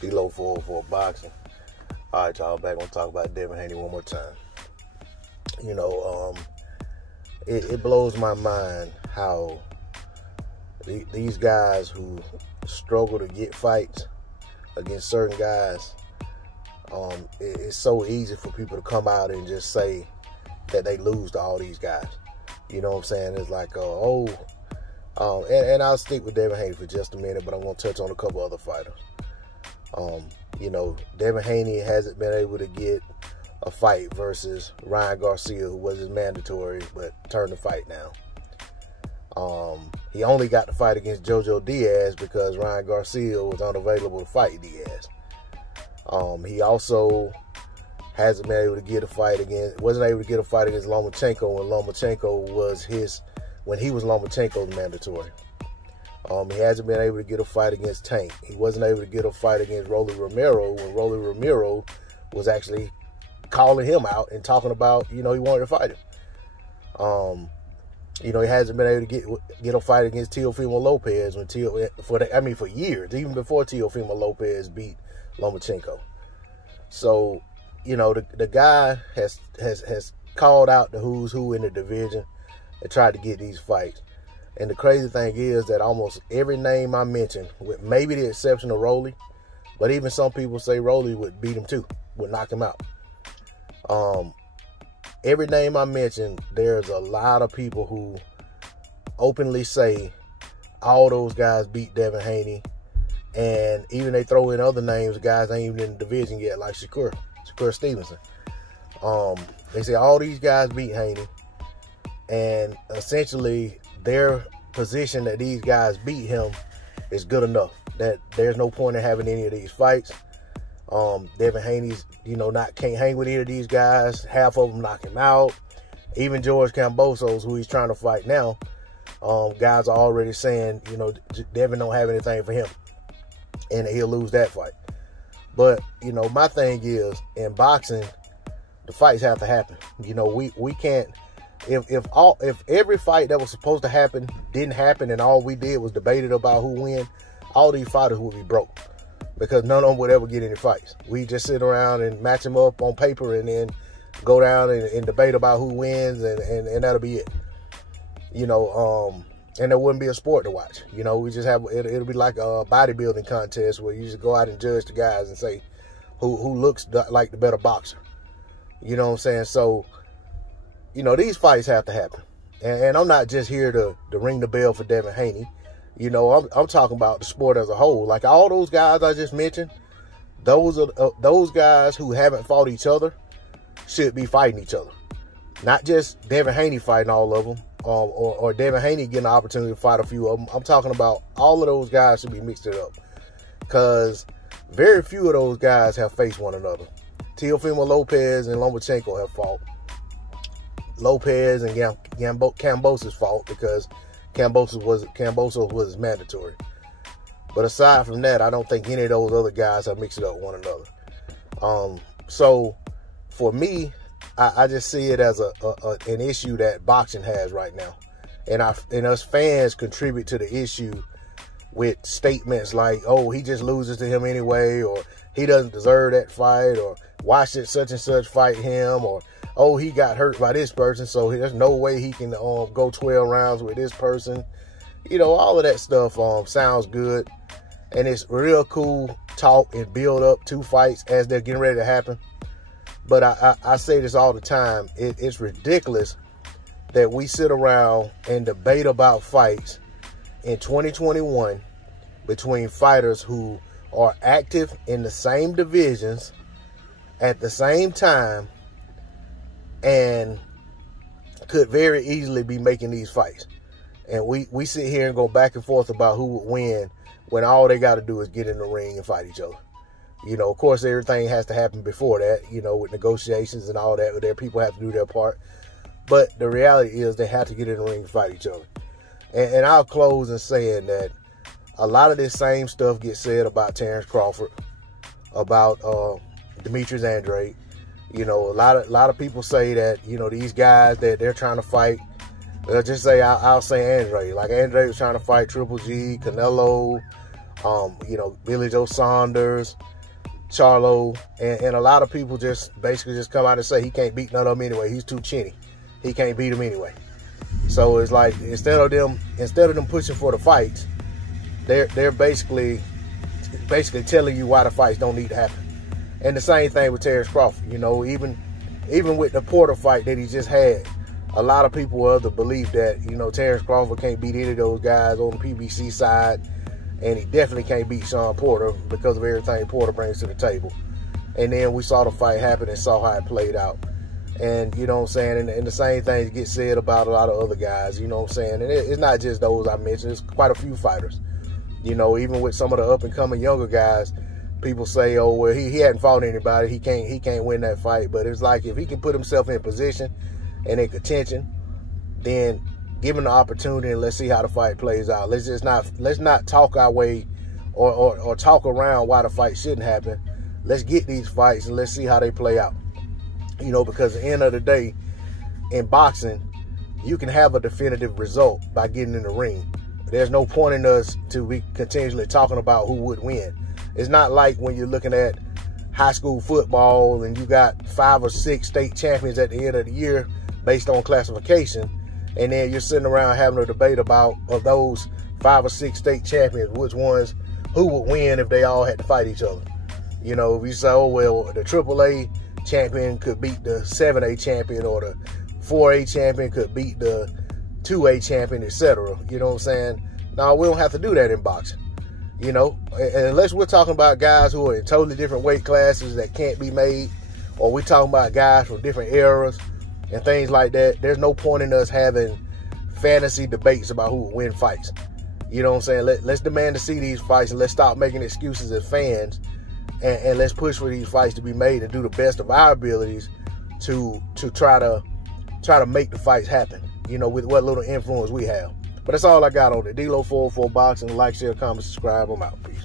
D-Lo for boxing. All right, y'all, back on talk about Devin Haney one more time. You know, it blows my mind how these guys who struggle to get fights against certain guys, it's so easy for people to come out and just say that they lose to all these guys. You know what I'm saying? It's like, and I'll stick with Devin Haney for just a minute, but I'm going to touch on a couple other fighters. You know, Devin Haney hasn't been able to get a fight versus Ryan Garcia, who wasn't mandatory, but turned the fight now. He only got the fight against Jojo Diaz because Ryan Garcia was unavailable to fight Diaz. He also hasn't been able to get a fight wasn't able to get a fight against Lomachenko when he was Lomachenko's mandatory. He hasn't been able to get a fight against Tank. He wasn't able to get a fight against Rolly Romero when Rolly Romero was actually calling him out and talking about, you know, he wanted to fight him. You know, he hasn't been able to get a fight against Teofimo Lopez for years, even before Teofimo Lopez beat Lomachenko. So, you know, the guy has called out the who's who in the division and tried to get these fights. And the crazy thing is that almost every name I mentioned, with maybe the exception of Rolly, but even some people say Rolly would beat him too, would knock him out. Every name I mentioned, there's a lot of people who openly say all those guys beat Devin Haney, and even they throw in other names, guys ain't even in the division yet, like Shakur Stevenson. They say all these guys beat Haney, and essentially their position that these guys beat him is good enough, that there's no point in having any of these fights. Devin Haney's, you know, can't hang with either of these guys. Half of them knock him out. Even George Kambosos, who he's trying to fight now, guys are already saying, you know, Devin don't have anything for him, and he'll lose that fight. But, you know, my thing is, in boxing, the fights have to happen. You know, we can't, if every fight that was supposed to happen didn't happen and all we did was debated about who win, all these fighters would be broke, because none of them would ever get any fights. We just sit around and match them up on paper and then go down and debate about who wins, and that'll be it. You know, and there wouldn't be a sport to watch. You know, we just have, it'll be like a bodybuilding contest where you just go out and judge the guys and say who looks like the better boxer. You know what I'm saying? So, you know, these fights have to happen. And I'm not just here to ring the bell for Devin Haney. You know, I'm talking about the sport as a whole. Like all those guys I just mentioned, those guys who haven't fought each other should be fighting each other. Not just Devin Haney fighting all of them, or Devin Haney getting the opportunity to fight a few of them. I'm talking about all of those guys should be mixed it up, because very few of those guys have faced one another. Teofimo Lopez and Lomachenko have fought. Lopez and Kambosos fought because Kambosos was mandatory. But aside from that, I don't think any of those other guys have mixed it up with one another. So for me, I just see it as an issue that boxing has right now, and us fans contribute to the issue with statements like, "Oh, he just loses to him anyway," or "He doesn't deserve that fight," or "Why should such and such fight him?" or "Oh, he got hurt by this person, so there's no way he can go 12 rounds with this person." You know, all of that stuff sounds good, and it's real cool talk and build up to fights as they're getting ready to happen. But I say this all the time. It's ridiculous that we sit around and debate about fights in 2021 between fighters who are active in the same divisions at the same time and could very easily be making these fights. And we sit here and go back and forth about who would win when all they got to do is get in the ring and fight each other. You know, of course, everything has to happen before that, you know, with negotiations and all that. Their people have to do their part. But the reality is they have to get in the ring and fight each other. And I'll close in saying that a lot of this same stuff gets said about Terrence Crawford, about Demetrius Andrade. You know, a lot of people say that, you know, these guys that they're trying to fight, they'll just say, I'll say Andrade. Like Andrade was trying to fight Triple G, Canelo, You know, Billy Joe Saunders, Charlo, and a lot of people just basically just come out and say he can't beat none of them anyway. He's too chinny. He can't beat him anyway. So it's like instead of them pushing for the fights, they're basically telling you why the fights don't need to happen. And the same thing with Terrence Crawford. You know, even with the Porter fight that he just had, a lot of people were of the belief that, you know, Terrence Crawford can't beat any of those guys on the PBC side, and he definitely can't beat Shawn Porter because of everything Porter brings to the table. And then we saw the fight happen and saw how it played out. And, you know what I'm saying, and the same thing gets said about a lot of other guys, you know what I'm saying. And it's not just those I mentioned, it's quite a few fighters. You know, even with some of the up-and-coming younger guys, people say, oh, well, he hadn't fought anybody, he can't win that fight. But it's like, if he can put himself in position and in contention, then give him the opportunity and let's see how the fight plays out. Let's not talk our way or talk around why the fight shouldn't happen. Let's get these fights and let's see how they play out. You know, because at the end of the day, in boxing, you can have a definitive result by getting in the ring. There's no point in us to be continually talking about who would win. It's not like when you're looking at high school football and you got 5 or 6 state champions at the end of the year based on classification, and then you're sitting around having a debate about, of those 5 or 6 state champions, who would win if they all had to fight each other. You know, if you say, oh, well, the AAA champion could beat the 7A champion, or the 4A champion could beat the 2A champion, etc. You know what I'm saying? Now, we don't have to do that in boxing. You know, unless we're talking about guys who are in totally different weight classes that can't be made, or we're talking about guys from different eras and things like that, there's no point in us having fantasy debates about who will win fights. You know what I'm saying? Let's demand to see these fights, and let's stop making excuses as fans, and let's push for these fights to be made and do the best of our abilities to try to make the fights happen, you know, with what little influence we have. But that's all I got on it. D-Lo 404 Boxing. Like, share, comment, subscribe. I'm out. Peace.